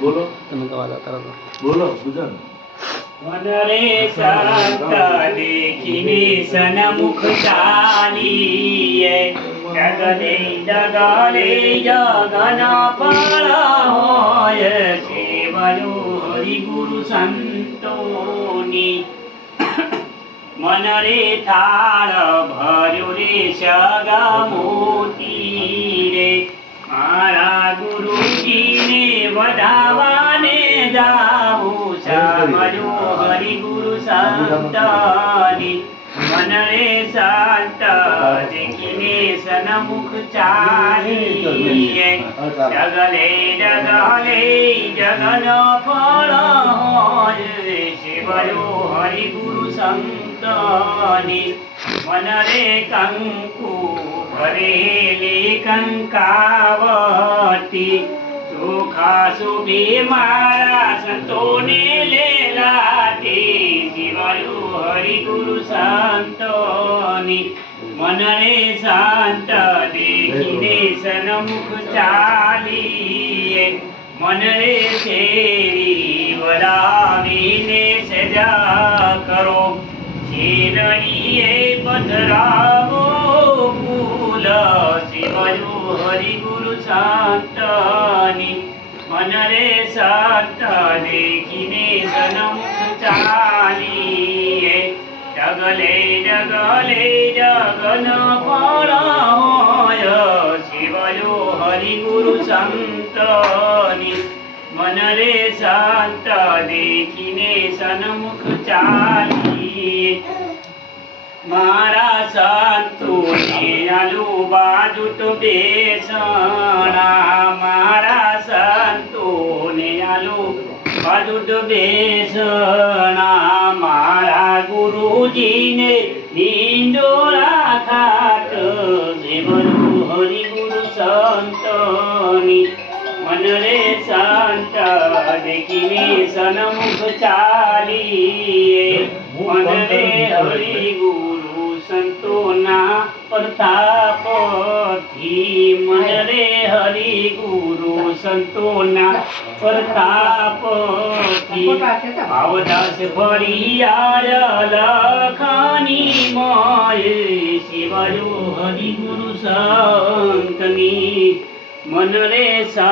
બોલો. તમે ગવા દો તરત બોલો ગુજર. મનરે સંત દેખીને સન્મુખ ચાલીએ જગને જગલે જગન ફળ હોય સેવયો હરિ ગુરુ સંતોની. મન રે થાળ ભર્યો રે સગા મોતી રે મારા ગુરુજીને વધાવાને જાવું સાંભળ્યો હરિ ગુરુ સંતની. મન રે સંત દેખીને સનમુખ ચાલીએ. જગલે જગલે જગન ફળ શિવયો હરિ ગુરુ સંતની. મન રે કંકુ ભરેલી કંકાવતી. ચોખા સુભે મારા સંતોને લેલાતી શિવાયુ હરિ ગુરુ સંતોની. મન રે શાંત દેખીને સનમુખ ચાલીએ. મન રે શેરી વડાવીને સજા કરો. શેરણીએ પધરાવો ફૂલ શિવયો હરિ ગુરુ શાંતની મન રે શાંત દેખીને સન્મુખ ચાલીએ જગલે જગલે જગન ફળ હોય શિવયો હરિ ગુરુ સંતની મારા સંતુ આલુ બાજુ તો બેસણા. મારા સંતુ આલુ બાજુ તો બેસણા. મારા ગુરુજીને નિંદોરા ખાત. સેવરું હરિ ગુરુ સંતની મન રે શાંત દેખીને સનમુખ ચાલીએ. મન રે હરિ ગુરુ સંતોના પ્રતાપથી મન રે હરિ ગુરુ સંતોના પ્રતાપથી. ભાવદાસ ભરિયાય લખાની મય શિવાયો હરિ ગુરુ સંતની. મન રે સા